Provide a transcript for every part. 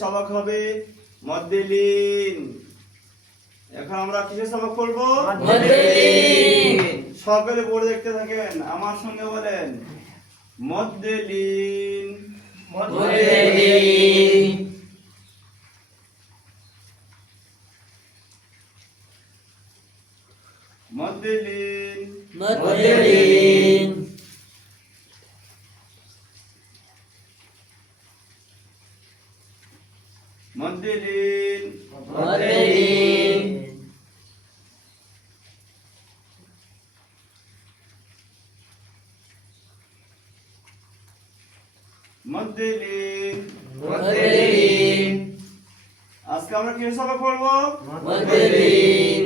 সবক হবে মধ্যে লীন। এখন আমরা কিসের সবক পড়বো? মধ্যে লীন। সকলে পড়ে দেখতে থাকেন, আমার সঙ্গে বলেন মধ্যে লীন। মধ্যে লীন। মধ্যে লীন। মধ্যে লীন। মধ্যে লীন। মধ্যে লীন। মধ্যে লীন। মধ্যে লীন। আজকে আমরা কিসের সবক পড়বো? মধ্যে লীন।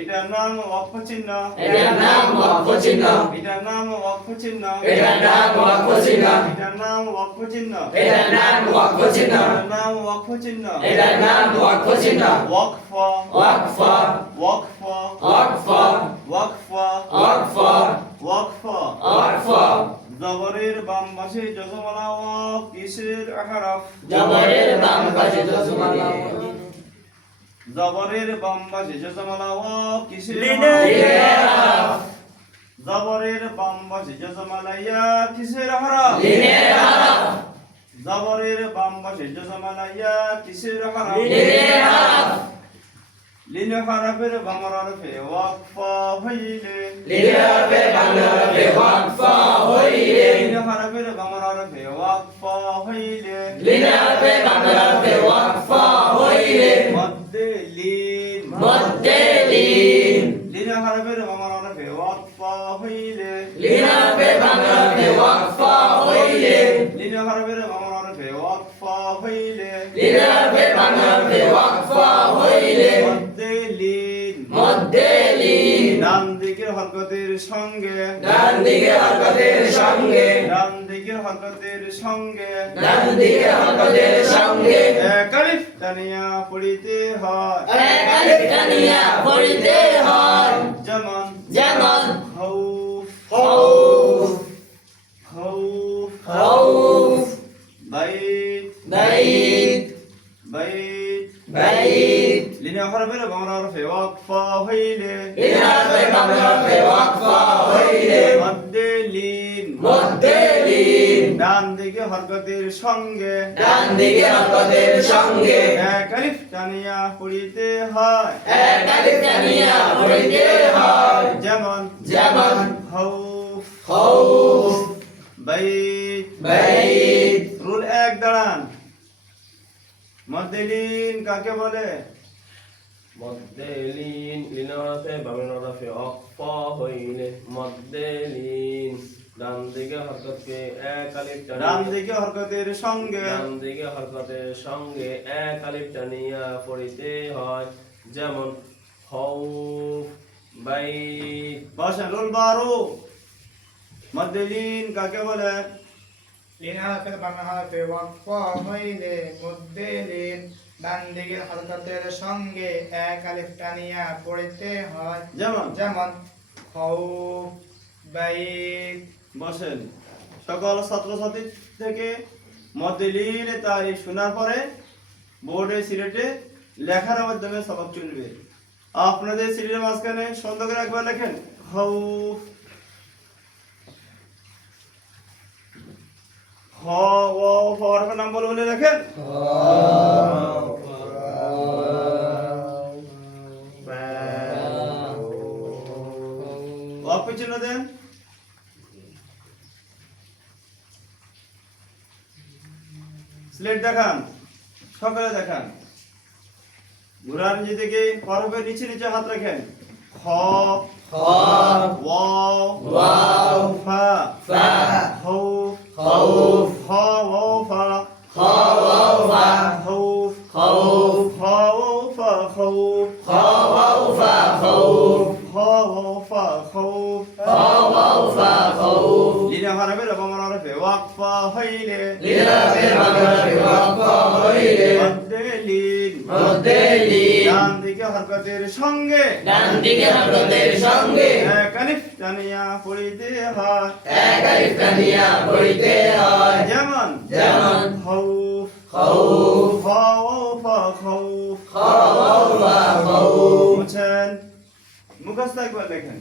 এটার নাম ওয়াকফ চিহ্ন। এটার নাম ওয়াকফ চিহ্ন। এটার নাম ওয়াকফ চিহ্ন। এটার নাম ওয়াকফ চিহ্ন। এটার নাম ওয়াকফ চিহ্ন। এটার নাম ওয়াকফ চিহ্ন। এটার নাম ওয়াকফ চিহ্ন। এটার নাম ওয়াকফ চিহ্ন। ওয়াকফ। ওয়াকফ। ওয়াকফ। ওয়াকফ। ওয়াকফ। ওয়াকফ। ওয়াকফ। ওয়াকফ। জবরের বাম পাশে যজমালা ওয়াক কিসের হরফ? জবরের বাম পাশে যজমালা জবরের বাম পাশে যজমালা ওয়াক কিসের লিনের হরফ। জবরের বাম পাশে যজমালা ইয়া কিসের হরফ? লিনের হরফ। জবরের বাম পাশে যজমালা ইয়া কিসের হরফ? লিনের হরফ। লিন হরফের বাম হরফে ওয়াকফ হইলে। লিনের হরফে বাংলা হরফে ওয়াকফ হইলে। লিন হরফের বাম হরফে ওয়াকফ হইলে। লিনের হরফে বাংলা হরফে ওয়াকফ হইলে। মধ্যে লিন। মধ্যে লীন। লিন হরফের বাম হরফে ওয়াকফ হইলে। লিনের হরফে বাংলা হরফে ওয়াকফ হইলে। লিন হরফের বাম হরফে ওয়াকফ হইলে। লিনের হরফে বাংলা হরফে ওয়াকফ হইলে। মধ্যে লিন। মধ্যে লীন। ডান দিকের হরকতের সঙ্গে। ডান দিকে হরকতের সঙ্গে। ডান দিকের হরকতের সঙ্গে। ডান দিকে হরকতের সঙ্গে। এক আলিফ টানিয়া পড়িতে হয়। এক আলিফ টানিয়া পড়িতে হয়। যেমন যেমন খাউফ। খাউফ। খাউফ। খাউফ। বাইত। বাইত। বাইত। বাইত। লিন হরফের বাম হরফে ওয়াকফ হইলে। লিনের হরফে বাংলা হরফে ওয়াকফ হইলে। মধ্যে লিন। মধ্যে লীন। ডান দিকে হরকতের সঙ্গে। ডান দিকে হরকতের সঙ্গে। এক আলিফ টানিয়া পড়িতে হয়। এক আলিফ টানিয়া পড়িতে হয়। যেমন যেমন খাউফ। খাউফ। বাইত। বাইত। রুল এক দাঁড়ান। মধ্যে লিন কাকে বলে? মধ্যে লীন। লিনের হরফে বামের হরফে ওয়াকফ হইলে। মধ্যে লীন। ডান দিকে হরকতকে এক আলিফ ডান টানিয়া। দিকে হরকতের সঙ্গে। ডান দিকে হরকতের সঙ্গে এক আলিফ টানিয়া পড়িতে হয়। যেমন খাউফ। বাইত। বসেন। রুল 12। মধ্যে লিন কাকে বলে? লিন হরফের বাম হরফে ওয়াকফ হইলে মধ্যে লিন। ডান দিকের হরকতের সঙ্গে এক আলিফ টানিয়া পড়িতে হয়। যেমন যেমন খাউফ। বাইত। বসেন। সকল ছাত্রছাত্রী থেকে মধ্যে লিনের তারিখ শোনার পরে বোর্ডে সিলেটে লেখার মাধ্যমে সবক চলবে। আপনাদের সিলেটের মাঝখানে সুন্দর করে একবার লেখেন খাউফ। হ ও হরফের নাম বলে লেখেন। ওয়াকফ চিহ্ন দেন। স্লেট দেখান, সকলে দেখান। ঘুরান যেদিকে হরফের নিচে নিচে হাত রাখেন। খ। খ। ওয়াও। ওয়াও। ফা। ফা। খাউফ। খাউফ। খ ওয়াও ফা। খ ওয়াও ফা। খাউফ। খাউফ। খ ওয়াও ফা খাউফ। খ ওয়াও ফা খাউফ। খ ওয়াও ফা খাউফ। খ ওয়াও ফা খাউফ। লিন হরফের বাম হরফে ওয়াকফ হইলে। লিনের হরফে বাংলা হরফে ওয়াকফ হইলে। মধ্যে লিন। মধ্যে লীন। ডান দিকে দিকে হরকতের সঙ্গে ডান দিকে হরকতের সঙ্গে এক আলিফ টানিয়া পড়িতে হয় এক আলিফ টানিয়া পড়িতে হয় যেমন যেমন খাউফ খাউফ খাউফ খাউফ খাওয়া খাউফ বুঝছেন মুখস্থ একবার দেখেন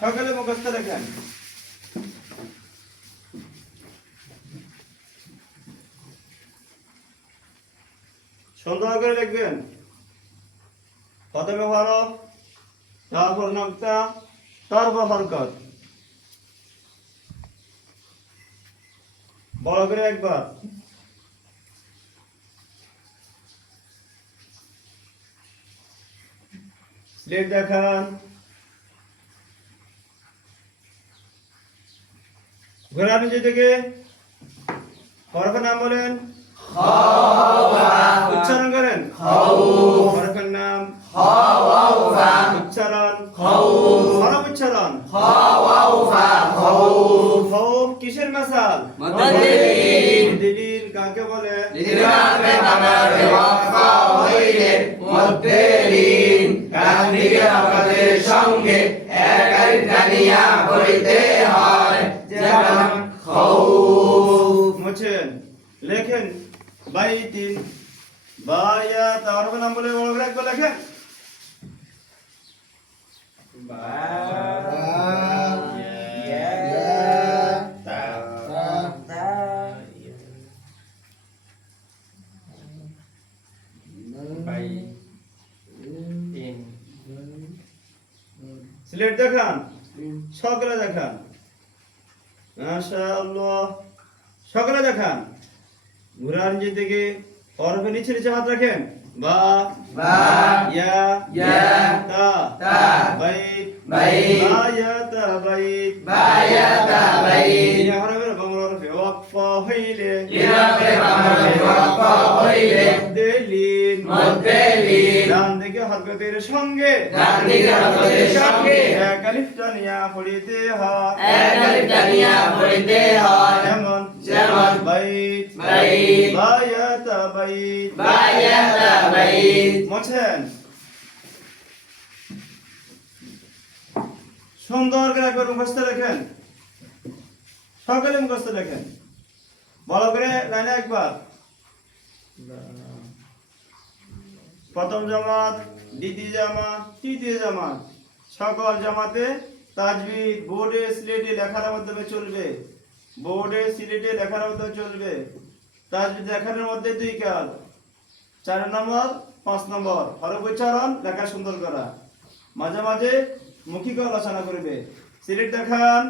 সকালে মুখস্থ দেখেন সুন্দর করে লিখবেন প্রথমে হরফ তারপর নক্তা তারপর হরকত বড় করে একবার স্লেট দেখান ঘোরানো যেদিকে হরফের নাম বলেন উচ্চারণ করেন হরফের নাম উচ্চারণ হরফ উচ্চারণ খৌফ কিসের মাসাল দিলিল কাকে বলে লিনাফে বাংলাতে ওয়াক্ফা হইলে মধ্যে লিন ডান দিকে হরকতের সঙ্গে এক আলিফ টানিয়া পড়িতে হয় যেমন খাউফ মুছেন লেখেন বাইতিন বায়া তার নাম বলে বড় করে একবার লেখেন সিলেট দেখান সকলে দেখান মাশাআল্লাহ সকলে দেখান ঘুরান যে থেকে হরফের নিচে নিচে হাত রাখেন বা বা ইয়া ইয়া তা তা বাইত বাইত বা ইয়া তা বাইত বায়াতা বাইত ইয়া হরফের বাংলা হরফে ওয়াকফা হইলে লিনাফে বাংলাতে ওয়াক্ফা হইলে দিলিন মধ্যে লিন ডান দিকে হরকতের সঙ্গে ডান দিকে হরকতের সঙ্গে এক আলিফ টানিয়া পড়িতে হয় এক আলিফ টানিয়া পড়িতে হয় যেমন যেমন বাইত বাইত বা ইয়া তা বাইত বায়াতা বাইত মোছেন সুন্দর করে একবার মুখস্থ লেখেন সকলে মুখস্থ লেখেন ভালো করে লাইনে একবার প্রথম জামাত দ্বিতীয় জামাত তৃতীয় জামাত সকল জামাতে তাজবিদ বোর্ডে স্লেটে লেখার মাধ্যমে চলবে বোর্ডে স্লেটে লেখার মাধ্যমে চলবে তাজবিদ লেখার মধ্যে 2 কাজ 4 নম্বর 5 নম্বর হরফ উচ্চারণ লেখা সুন্দর করা মাঝে মাঝে মুখিক আলোচনা করবে সিলেট দেখান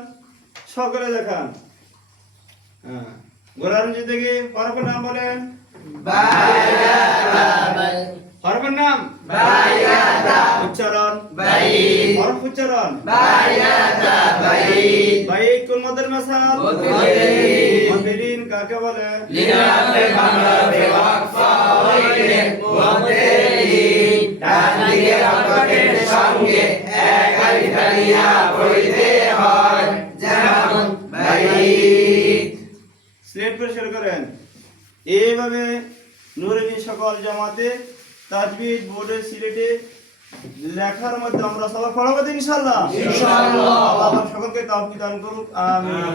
সকলে দেখান হ্যাঁ গোলার জিতে গিয়ে হরফের নাম বলেন বায়াতা বাইত হরফের নাম বায়াতা উচ্চারণ বাইত হরফ উচ্চারণ বায়াতা বাইত বাইত কোন মদের মাসাল মুদ্দিলিন মুদ্দিলিন কাকে বলে লিনাফে বাংলাতে ওয়াক্ফা হইলে মধ্যে লিন ডান দিকে হরকতের সঙ্গে এক আলিফ টানিয়া পড়িতে হয় যেমন বাইত স্লেট পরিষ্কার করেন এইভাবে নুরানি সকল জামাতে তাজবিদ বোর্ডে সিলেটে লেখার মধ্যে আমরা সবাই পড়াবো তো ইনশাআল্লাহ ইনশাআল্লাহ। আল্লাহ সকলকে তাওফিক দান করুক আমিন